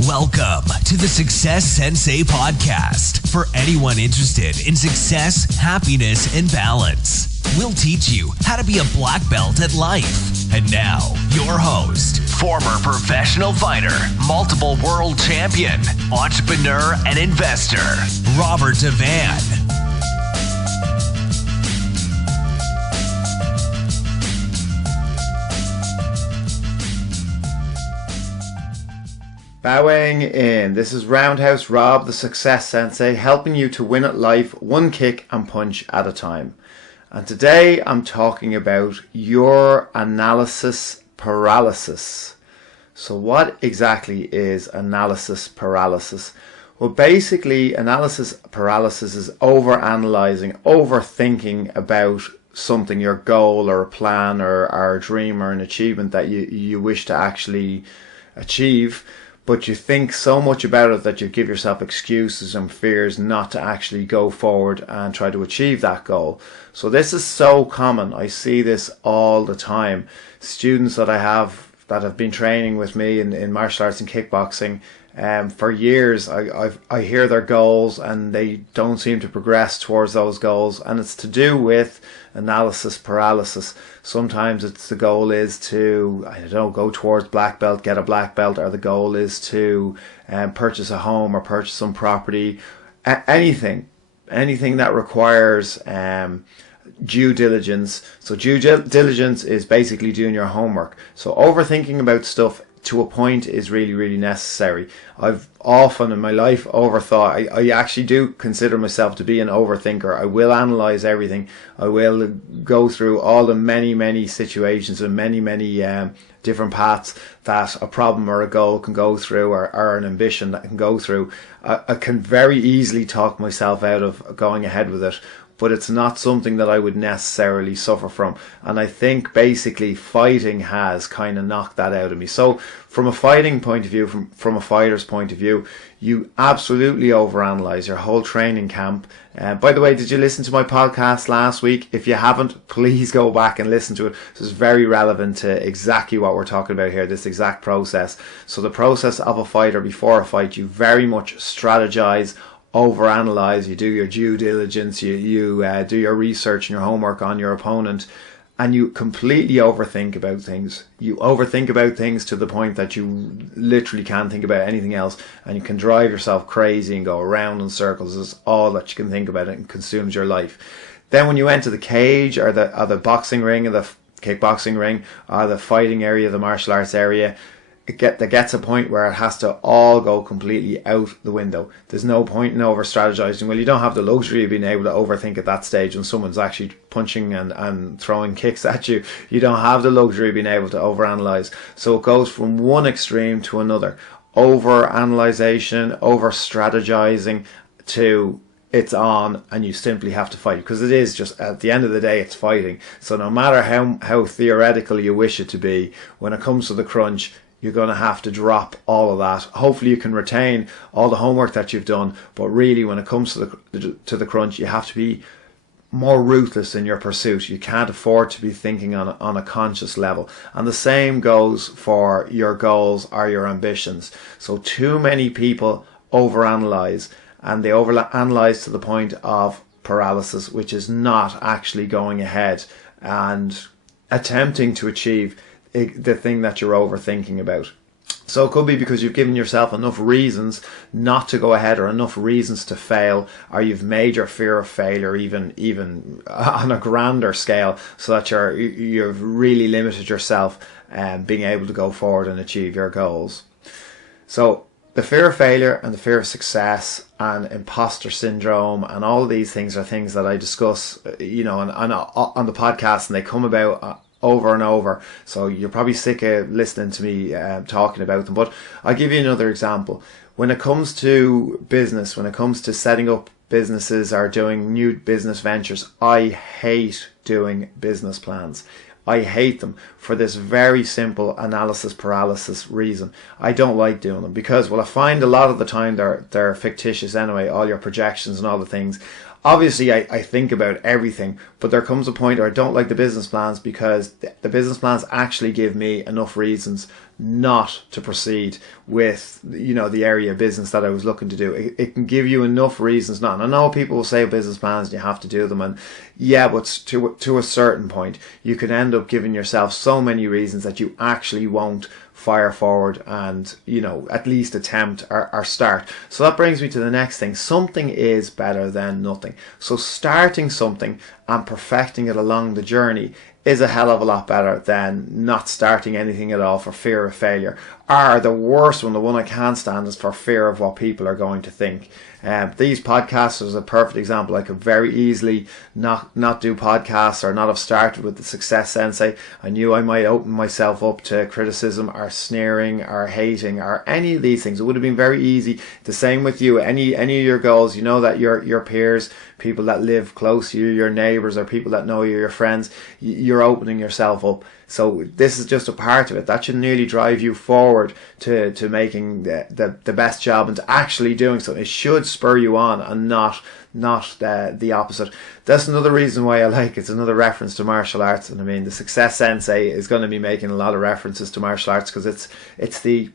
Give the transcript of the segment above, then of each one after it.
Welcome to the Success Sensei podcast for anyone interested in success, happiness, and balance. We'll teach you how to be a black belt at life. And now, your host, former professional fighter, multiple world champion, entrepreneur, and investor, Robert Devan. Bowing in. This is Roundhouse Rob, the Success Sensei, helping you to win at life one kick and punch at a time. And today I'm talking about your analysis paralysis. So what exactly is analysis paralysis? Well, basically analysis paralysis is overanalyzing, overthinking about something, your goal or a plan or a dream or an achievement that you wish to actually achieve. But you think so much about it that you give yourself excuses and fears not to actually go forward and try to achieve that goal. So this is so common. I see this all the time. Students that I have that have been training with me in martial arts and kickboxing for years, I hear their goals and they don't seem to progress towards those goals, and it's to do with analysis paralysis. Sometimes the goal is to, go towards black belt, get a black belt, or the goal is to purchase a home or purchase some property. Anything that requires due diligence. So due diligence is basically doing your homework. So overthinking about stuff to a point is really, really necessary. I've often in my life overthought. I actually do consider myself to be an overthinker. I will analyze everything. I will go through all the many situations and many different paths that a problem or a goal can go through, or an ambition that can go through. I can very easily talk myself out of going ahead with it, but it's not something that I would necessarily suffer from. And I think basically fighting has kind of knocked that out of me. So from a fighting point of view, from a fighter's point of view, you absolutely overanalyze your whole training camp. By the way, did you listen to my podcast last week? If you haven't, please go back and listen to it. This is very relevant to exactly what we're talking about here, this exact process. So the process of a fighter before a fight, you very much strategize, overanalyze, you do your due diligence, you do your research and your homework on your opponent, and you completely overthink about things. You overthink about things to the point that you literally can't think about anything else, and you can drive yourself crazy and go around in circles. It's all that you can think about. It consumes your life. Then when you enter the cage or the boxing ring or the kickboxing ring or the fighting area, the martial arts area, there gets a point where it has to all go completely out the window. There's no point in over strategizing. Well, you don't have the luxury of being able to overthink at that stage when someone's actually punching and throwing kicks at you. You don't have the luxury of being able to overanalyze. So it goes from one extreme to another. Overanalyzation, over strategizing, to it's on and you simply have to fight, because it is just, at the end of the day, it's fighting. So no matter how theoretical you wish it to be, when it comes to the crunch, you're going to have to drop all of that. Hopefully you can retain all the homework that you've done, but really when it comes to the crunch, you have to be more ruthless in your pursuit. You can't afford to be thinking on a conscious level. And the same goes for your goals or your ambitions. So too many people overanalyze, and they overanalyze to the point of paralysis, which is not actually going ahead and attempting to achieve the thing that you're overthinking about. So it could be because you've given yourself enough reasons not to go ahead, or enough reasons to fail, or you've made your fear of failure even on a grander scale, so that you've really limited yourself being able to go forward and achieve your goals. So the fear of failure and the fear of success and imposter syndrome and all of these things are things that I discuss, on the podcast, and they come about over and over. So you're probably sick of listening to me talking about them. But I'll give you another example. When it comes to business, when it comes to setting up businesses or doing new business ventures, I hate doing business plans. I hate them for this very simple analysis paralysis reason. I don't like doing them because, I find a lot of the time they're fictitious anyway, all your projections and all the things. obviously I think about everything, but there comes a point where I don't like the business plans because the business plans actually give me enough reasons not to proceed with, the area of business that I was looking to do. It can give you enough reasons not. And I know people will say business plans, you have to do them, and yeah, but to a certain point, you can end up giving yourself so many reasons that you actually won't fire forward and, at least attempt or start. So that brings me to the next thing. Something is better than nothing. So starting something and perfecting it along the journey is a hell of a lot better than not starting anything at all for fear of failure. Or the worst one, the one I can't stand, is for fear of what people are going to think. These podcasts is a perfect example. I could very easily not do podcasts or not have started with the Success Sensei. I knew I might open myself up to criticism or sneering or hating or any of these things. It would have been very easy. The same with you. Any of your goals, that your peers, people that live close to you, your neighbours, or people that know you, your friends, you're opening yourself up. So this is just a part of it. That should nearly drive you forward to making the best job and to actually doing something. It should spur you on and not the opposite. That's another reason why I like it. It's another reference to martial arts. And I mean, the Success Sensei is going to be making a lot of references to martial arts because it's the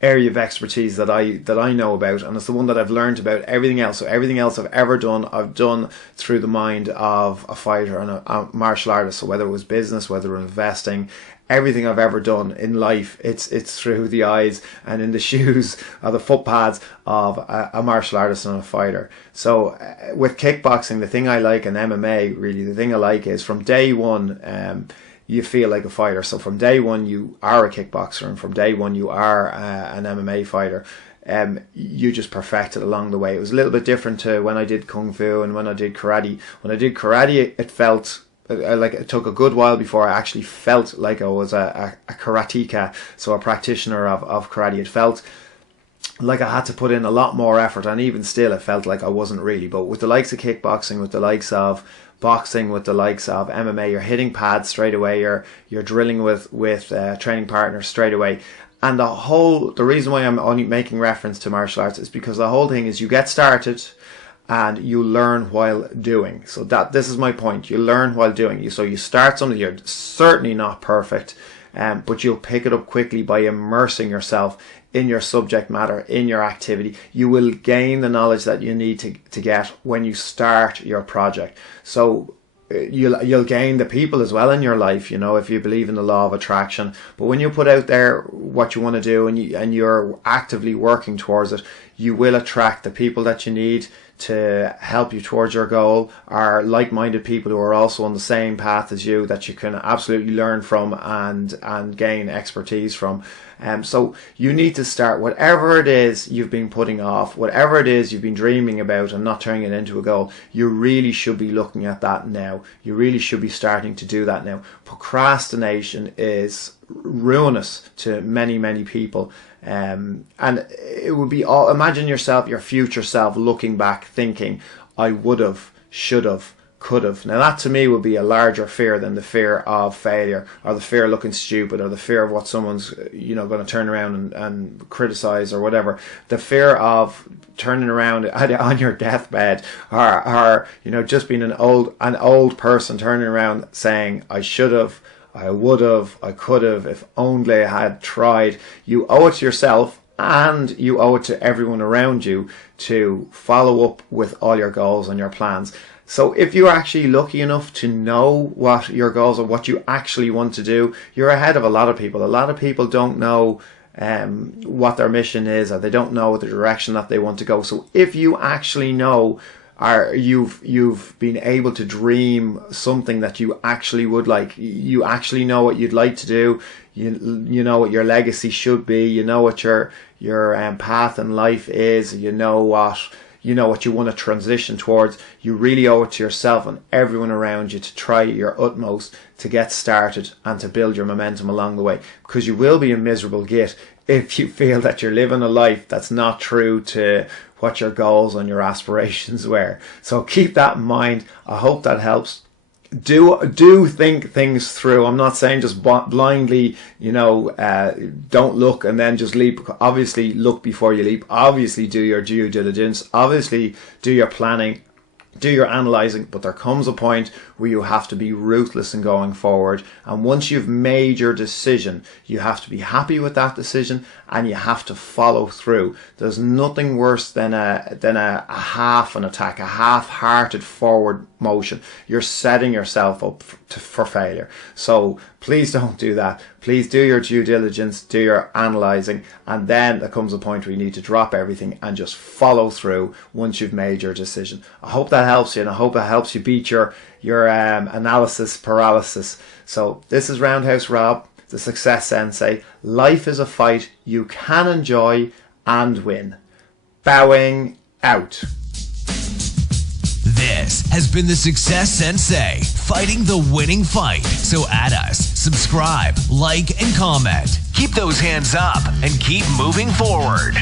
area of expertise that I know about, and it's the one that I've learned about everything else. So everything else I've ever done, I've done through the mind of a fighter and a martial artist. So whether it was business, whether it was investing, everything I've ever done in life, it's through the eyes and in the shoes or the footpads of a martial artist and a fighter. So with kickboxing, the thing I like, and MMA really, the thing I like is from day one, you feel like a fighter. So from day one you are a kickboxer, and from day one you are an MMA fighter. You just perfect it along the way. It was a little bit different to when I did Kung Fu and when I did karate. When I did karate, it felt like it took a good while before I actually felt like I was a karateka, so a practitioner of karate. It felt like I had to put in a lot more effort, and even still it felt like I wasn't really. But with the likes of kickboxing, with the likes of boxing, with the likes of MMA, you're hitting pads straight away, you're drilling with training partners straight away. And the reason why I'm only making reference to martial arts is because the whole thing is you get started and you learn while doing. So this is my point. You learn while doing. So you start something, you're certainly not perfect, but you'll pick it up quickly by immersing yourself in your subject matter, in your activity. You will gain the knowledge that you need to get when you start your project. So you'll gain the people as well in your life, if you believe in the law of attraction. But when you put out there what you want to do and you're actively working towards it, you will attract the people that you need to help you towards your goal, are like-minded people who are also on the same path as you, that you can absolutely learn from and gain expertise from. So you need to start whatever it is you've been putting off, whatever it is you've been dreaming about and not turning it into a goal. You really should be looking at that now. You really should be starting to do that now. Procrastination is ruinous to many, many people. And it would be imagine yourself, your future self, looking back thinking, I would have, should have, could have. Now that to me would be a larger fear than the fear of failure, or the fear of looking stupid, or the fear of what someone's going to turn around and criticize or whatever. The fear of turning around on your deathbed, or just being an old person turning around saying, I should have, I would have, I could have, if only I had tried. You owe it to yourself, and you owe it to everyone around you to follow up with all your goals and your plans. So if you're actually lucky enough to know what your goals are, what you actually want to do, you're ahead of a lot of people. A lot of people don't know what their mission is, or they don't know the direction that they want to go. So if you actually know, or you've been able to dream something that you actually would like, you actually know what you'd like to do, you know what your legacy should be, you know what your path in life is, you know what you want to transition towards, you really owe it to yourself and everyone around you to try your utmost to get started and to build your momentum along the way, because you will be a miserable git if you feel that you're living a life that's not true to what your goals and your aspirations were. So keep that in mind. I hope that helps. Do think things through. I'm not saying just blindly, don't look and then just leap. Obviously look before you leap. Obviously do your due diligence. Obviously do your planning. do your analyzing, but there comes a point where you have to be ruthless in going forward. And once you've made your decision, you have to be happy with that decision and you have to follow through. There's nothing worse than a half an attack, a half-hearted forward motion. You're setting yourself up for failure. So please don't do that. Please do your due diligence, do your analyzing, and then there comes a point where you need to drop everything and just follow through once you've made your decision. I hope that helps you, and I hope it helps you beat your analysis paralysis. So this is Roundhouse Rob, the Success Sensei. Life is a fight you can enjoy and win. Bowing out. This has been the Success Sensei, fighting the winning fight. So add us, subscribe, like, and comment. Keep those hands up and keep moving forward.